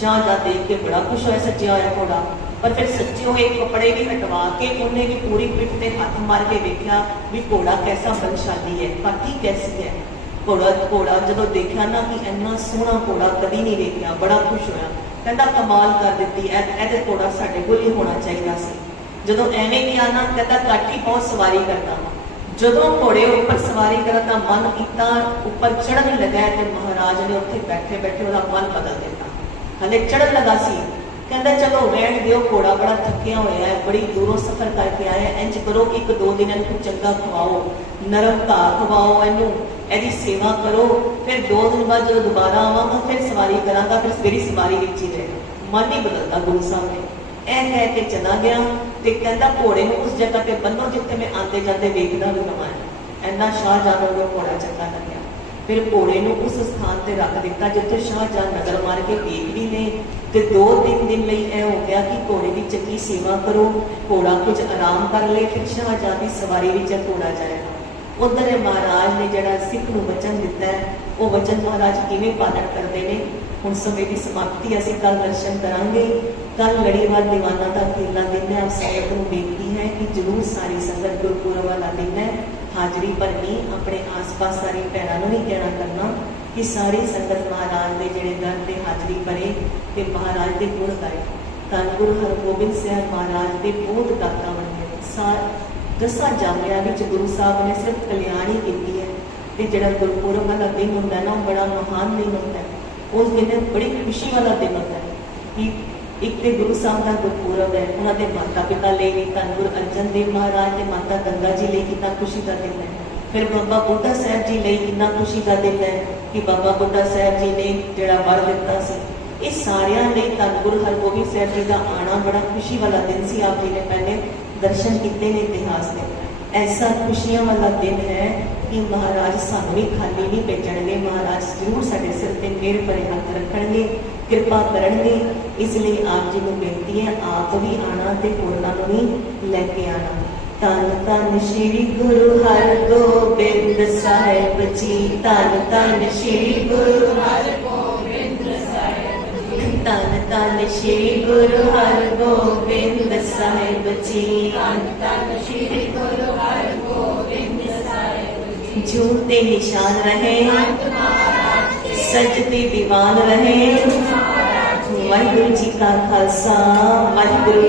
शाहजहां देख के बड़ा खुश होया, सज्जिया होया घोड़ा। पर फिर सच्चे हुए कपड़े भी हटवा के उन्हें भी पूरी पिठ ते हाथ मार के वेख्या भी घोड़ा कैसा बलशाली है, पाठी कैसी है। घोड़ा जदों देखा ना कि इन्ना सोहना घोड़ा कदी नहीं वेख्या, बड़ा खुश होया। कहता कमाल कर दी, ऐसे घोड़ा साडे कोल ही होना चाहिए सी। जदों एवें किया ना, कहता काठी बहुत सवारी करता। जदों घोड़े उपर सवारी करने का मन किया, उपर चढ़न लगा तो महाराज ने उत्थे बैठे बैठे उसका मन बदल दिता। हले चढ़न लगा सी, कहता चलो रहन दिओ, घोड़ा बड़ा थकिया होया है, बड़ी दूरों सफर करके आया। इंज करो एक दो दिन इनू चंगा खवाओ, नरम घा खवाओ, इनू एदी सेवा करो। फिर 2 दिन बाद जो दोबारा आवांगा फिर सवारी करांगा, फिर मेरी सवारी विच ही रहेगा। मन नहीं बदलता गुरु साहब ने। ऐ कह के चला गया ते कहता घोड़े नूं उस जगह ते बन्नो जिथे मैं आते जाते वेखदा भी रहां। इन्ना शाहजहां नूं घोड़ा चंगा लग्या। फिर घोड़े नूं उस स्थान ते रख दिता जिथे शाहजहां नजर मार के वेख भी ने। ते 2-3 दिन लई ऐ हो गया कि घोड़े की चंगी सेवा करो, घोड़ा कुछ आराम कर ले, फिर शाहजहां की सवारी विच घोड़ा जाएगा। उधर महाराज ने जिहड़ा सिख नूं वचन दिता है, वो वचन महाराज किवें पालन करते हैं। हुण समय की समाप्ति असीं कल दर्शन करांगे। कल लड़ीवार दीवाना का अखीरला दिन है। आप संगत नूं बेनती है कि जरूर सारी संगत गुरपुरब वाला दिन है, हाजरी भरनी। अपने आस पास सारी भैनों नूं भी कहना करना कि सारी संगत महाराज के जिहड़े दर ते हाजरी भरे ते महाराज के गुण गाए। धन गुरु हरगोबिंद साहब महाराज के बहुत गाता बन गए। 10 जामिया विच गुरु साहब ने सिर्फ कल्याण ही की है। ते जिहड़ा गुरपुरब वाला दिन होंदा ना, बड़ा महान दिन होता है। उस दिन बड़ी खुशी वाला दिन होता है कि एक तो गुरु साहब का गुरपुरब है, उन्होंने माता पिता ले भी धन गुरु अर्जन देव महाराज ने माता गंगा जी ले कितना खुशी का दिन है। फिर बाबा बुढ़ा साहब जी ले कितना खुशी का दिन है कि बाबा बुढ़ा साहब जी ने जिहड़ा वर दिता सी। ये सारियां ने धन गुरु हरगोबिंद साहब जी का आना बड़ा खुशी वाला दिन सी। आप जी ने पहले दर्शन किए ने इतिहास में। ऐसा खुशियां वाला दिन है कि महाराज सानू भी खाली नहीं भेजणगे। महाराज जरूर साडे सिर ते मेहर भरे हाथ रखणगे, कृपा करनगे। इसलिए आप जी को बेनती है, आप भी आना ते होरनां नूं भी लैके आना। धन धन श्री गुरु हरगोबिंद साहिब जी, धन धन श्री गुरु हरगोबिंद साहिब जी, धन धन श्री गुरु हरगोबिंद साहिब जी, धन धन श्री गुरु हरगोबिंद साहिब जी। झूमते निशान रहे, सजते दीवान रहे। वाहिगुरु जी का खालसा, वाहिगुरु।